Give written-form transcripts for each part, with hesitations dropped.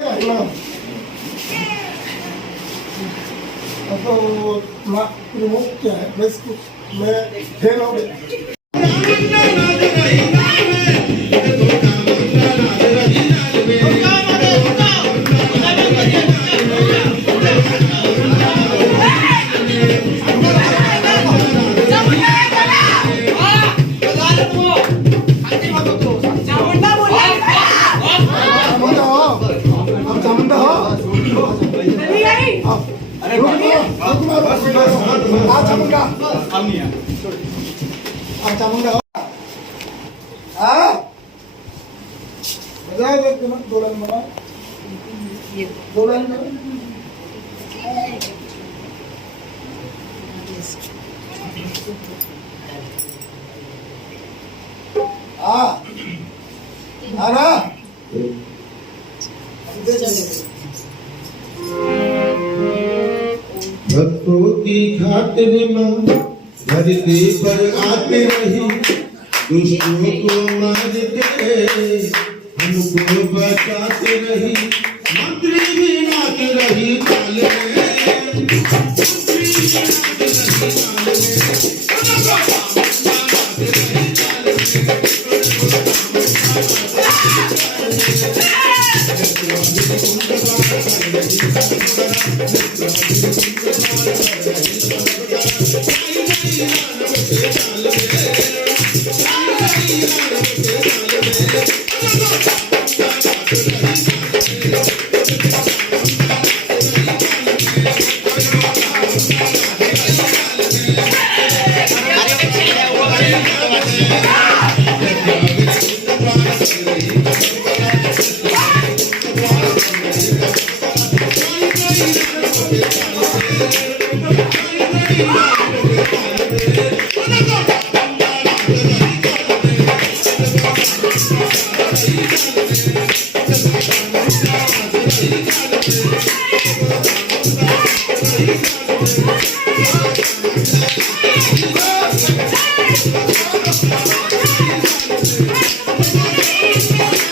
तो प्रमुख क्या है, मैं फेल हो गया। भक्तों की खातिर मां धरती पर आती रही, दुष्टों को मारते हमको बचाती रही। मंत्री भी नाच रही ताल में, मंत्री भी नाच रही ताल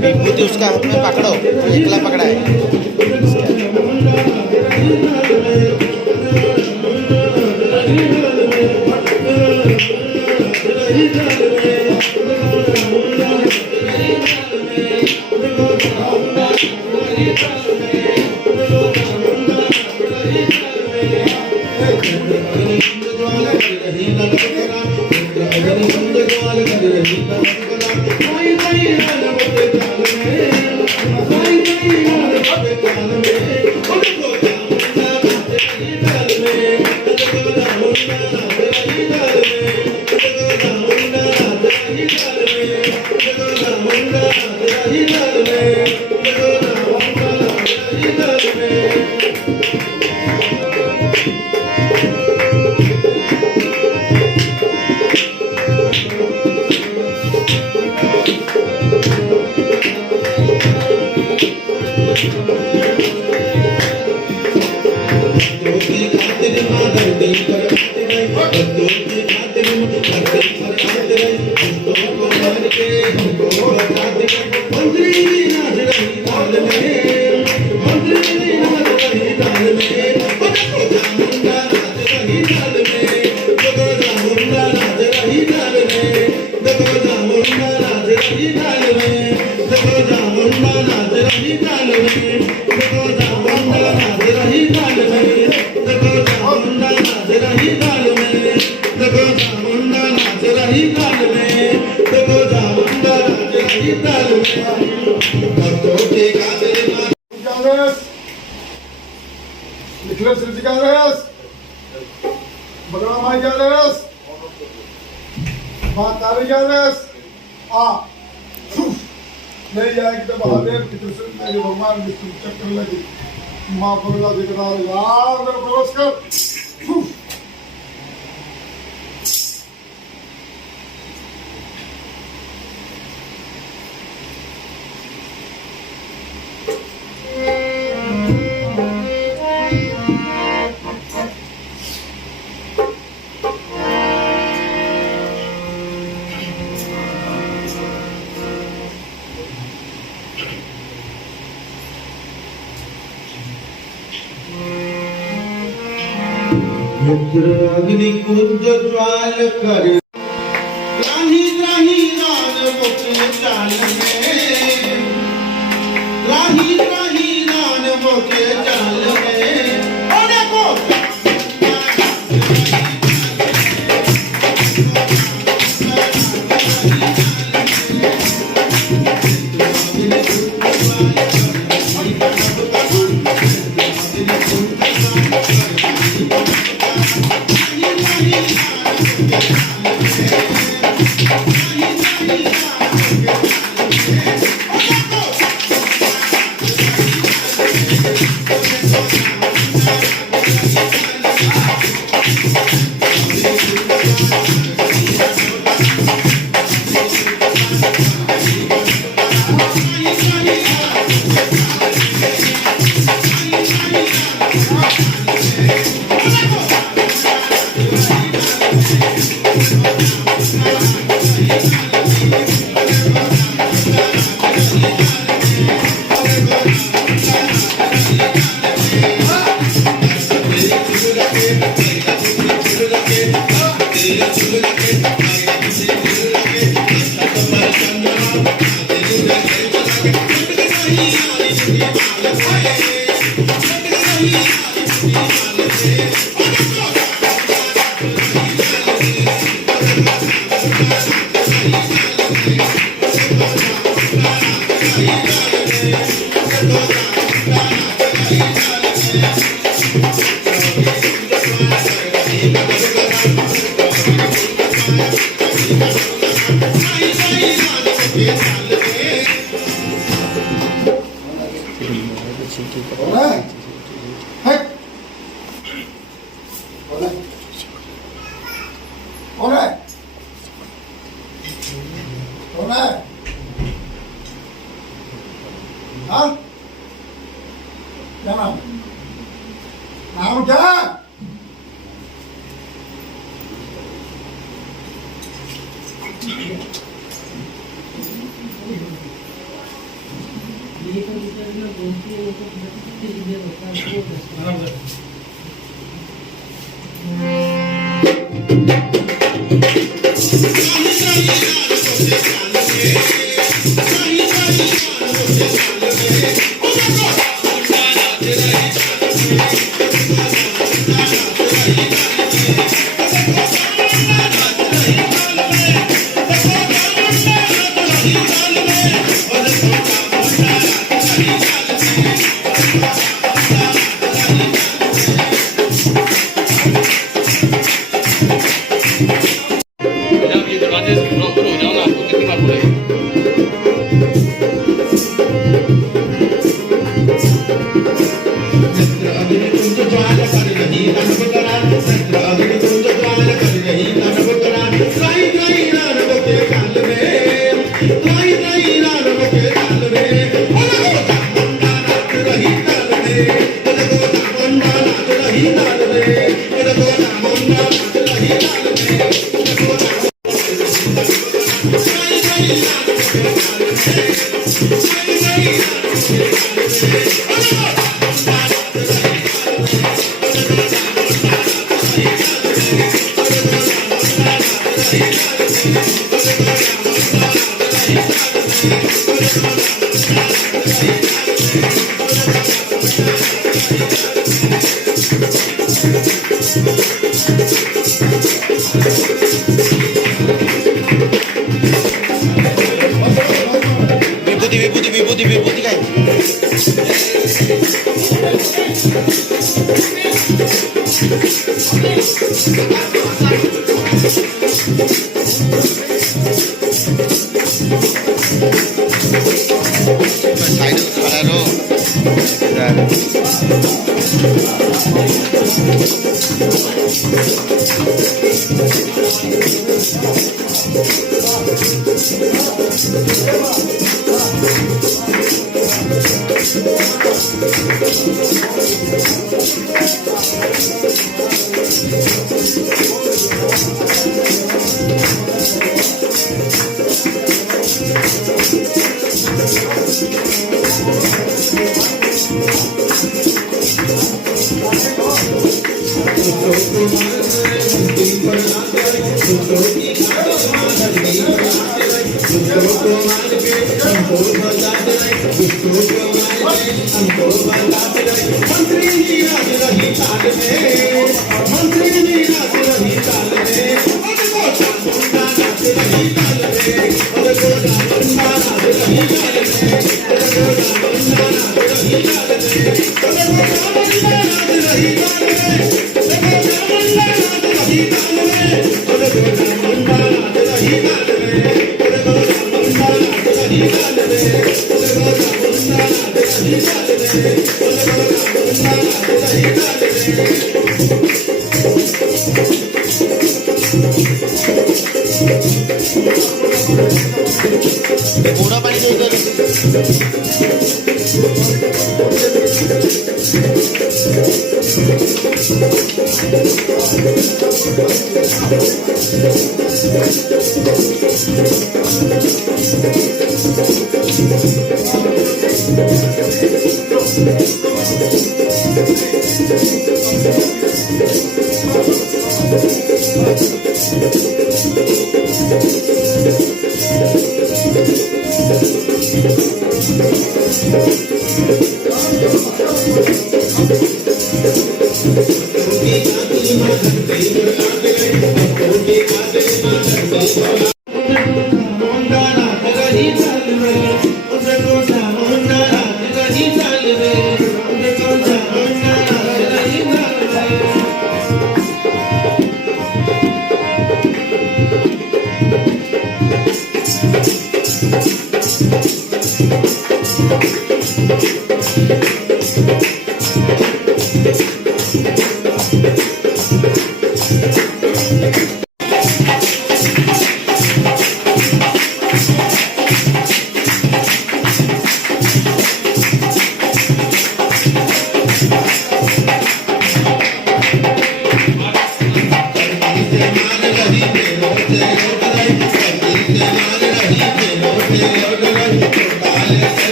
विभूति उसका हाथ में पकड़ो, एकला पकड़ा है। के हमको बताते मंत्री नाच रही ताल में मंत्री नाच रही ताल में देखो चामुंडा नाच रही ताल में देखो चामुंडा नाच रही ताल में देखो चामुंडा नाच रही ताल में देखो चामुंडा नाच रही ताल में देखो चामुंडा नाच रही ताल में देखो चामुंडा नाच रही ताल में देखो चामुंडा नाच रही ताल में देखो चामुंडा नाच रही ताल में भक्तों के काबिल कांग्रेस निखिल सिंह कांग्रेस बगड़ा माई कांग्रेस माँ तारी कांग्रेस आ नहीं जाएगी तो महादेव की कृष्ण मेरे भगवान विष्णु चक्र लगी माँ बगड़ा दिखा यार मेरा प्रवेश कर मित्र अग्नि कुंज ज्वाल कर राही राही रान मुख चाल में राही राही रान मुख चाल में ओ देखो नाम क्या Hey! विभूती काय साइड खड़ा पूरा पानी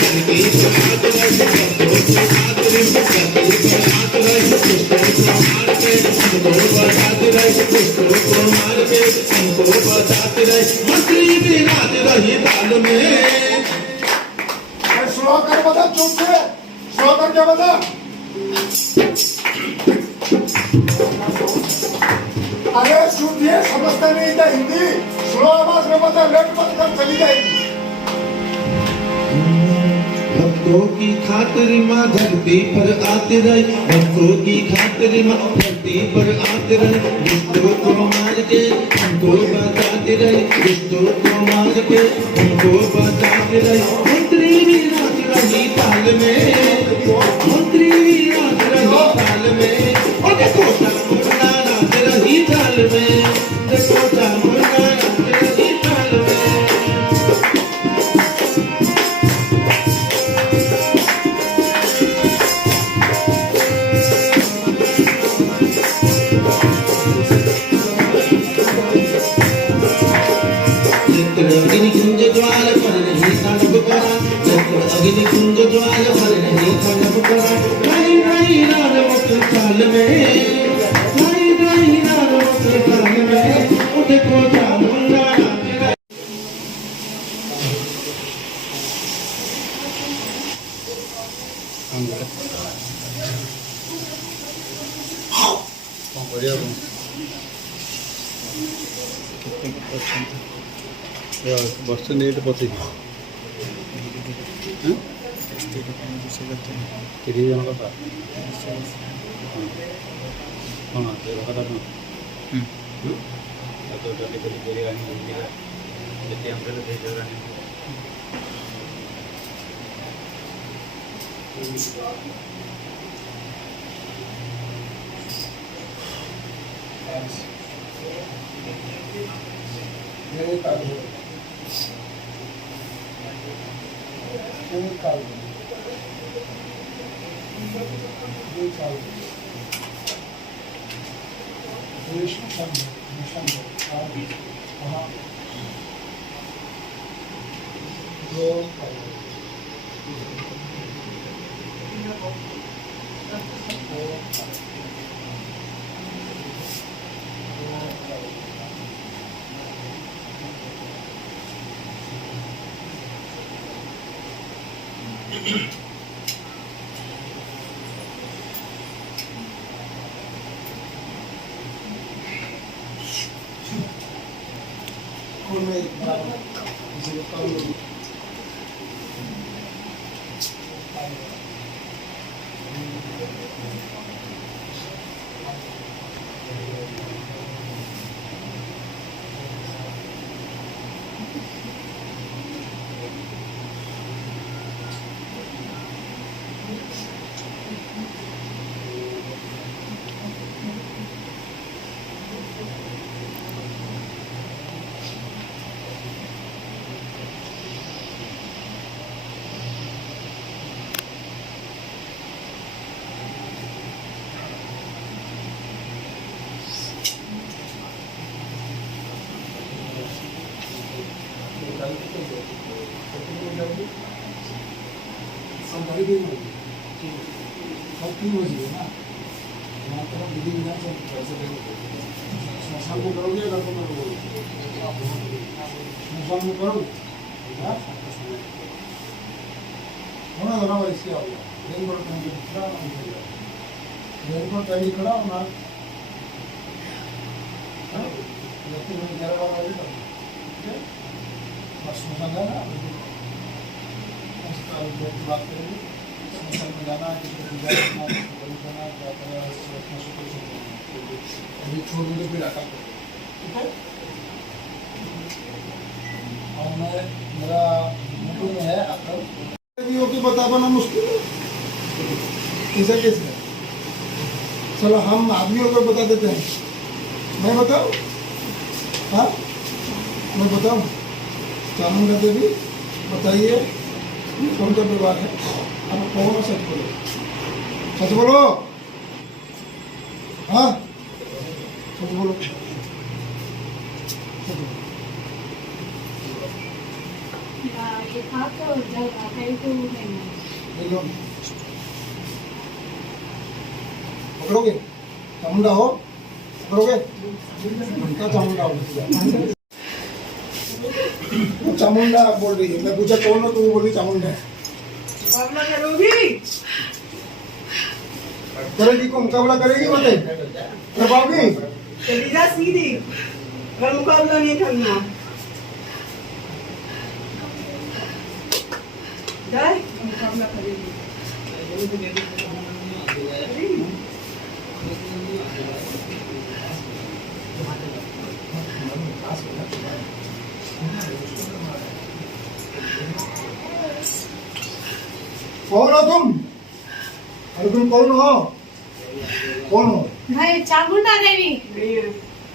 धरती पर आत रही भक्तों को साथ रही धरती पर आत रही दुष्टों को मार के हमको बचाते रही दुष्टों को मार के हमको बचाते रही मंत्री विराज रही ताल में स्लो कर बता, चुप से स्लो करके बता। अरे शुद्ध ये समझता नहीं था हिंदी, स्लो आवाज में बता, लेट मत कर, चली जाएगी। भक्तों की खातिर माँ धरती पर आते रहे भक्तों की खातिर माँ धरती पर आते रहे दुष्टों को मार के हमको बचाते रहे दुष्टों को मार के हमको बचाते रहे मंत्री विराज रही ताल में मंत्री विराज रही ताल में और देखो चामुंडा नाच रही ताल में देखो चामुंडा नाच रही ताल में अग्नि कुंज ज्वाल पर नहीं तांडव करा अग्नि कुंज ज्वाल पर नहीं तांडव करा नहीं नहीं नार मुक्त चाल में नहीं नहीं नार मुक्त चाल में उठ को चामुंडा नाच ବର୍ଷ ନେଇଟେ ପଚିଶ ତିରିଶ ଜଣ କଥା କ'ଣ ଦେହ କଥା କ'ଣ ଡାଲି କରି ବିରିୟାନୀ ଯେତେ ଆମର ଦେଇଦେବାନି बता पाना मुश्किल है, ऐसा कैसे है? चलो हम आदमियों को बता देते हैं। मैं बताऊं? हाँ, मैं बताऊं? चामुंडा देवी बताइए कौन सा विवाह है? अब कौन सच बोलो, सच बोलो। हाँ, सच बोलो, सच बोलो। ले लो। पकड़ोगे चामुंडा हो, पकड़ोगे उनका चामुंडा हो। चामुंडा बोल रही है, मैं पूछा कौन हो तो वो बोली चामुंडा है। मुकाबला करोगी? करेगी को मुकाबला करेगी बोले प्रभावी। चली जा सीधी, अगर मुकाबला नहीं करना जाए मुकाबला करेगी। कौन हो तुम? अरे तुम कौन हो? कौन हो? मैं चामुंडा देवी। नहीं है।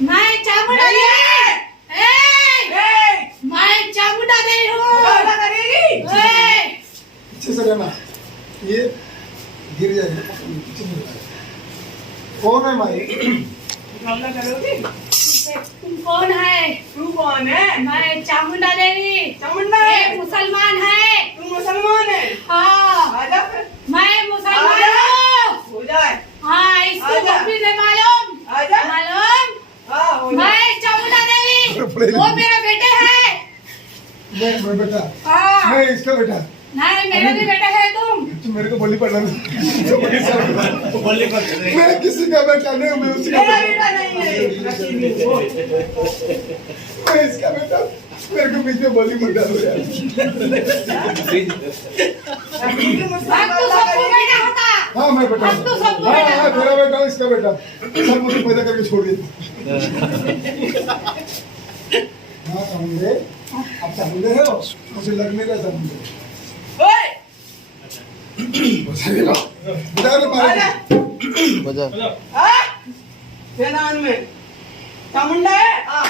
मैं चामुंडा देवी। ए! मैं चामुंडा देवी हूँ। मुकाबला करेगी? ए! पीछे से रहना, ये गिर जाएगा पीछे से रहना। कौन है माई? मुकाबला करोगी? तुम कौन है? तू कौन है? मैं चामुंडा देवी। चामुंडा ये है? मुसलमान है। तू मुसलमान है? हाँ, आजा फिर, मैं मुसलमान आजा। हूँ। हो जाए। हाँ, इसको आजा। कुछ भी नहीं मालूम। आजा। मालूम? हाँ, हो जाए। मैं चामुंडा देवी। वो मेरा बेटे है। मैं बेटा, हाँ, मैं इसका बेटा। नहीं मेरा भी बेटा है तुम। तुम मेरे को बलि पड़ना मैं किसी का बेटा नहीं हूँ, मैं उसी का मेरा बेटा। बेटा नहीं है, नसीबी हो। मैं इसका बेटा, मेरे को बीच में बलि मत डालो यार। नसीबी अब मुझसे तो मुकाबला सबको करेगी? बेटा होता। हाँ मैं बेटा अब तो सबको हाँ बेटा हाँ होता। मेरा बेटा हूँ, इसका बेटा सब मुझे पैदा करके छोड़ दिया। हाँ चामुंडे, आप चामुंडे हो, मुझे लग नहीं रहा चामुंडे। ओए, बता दे मारे। आजा। बजा हाँ? मैदान में चामुंडा है? हाँ।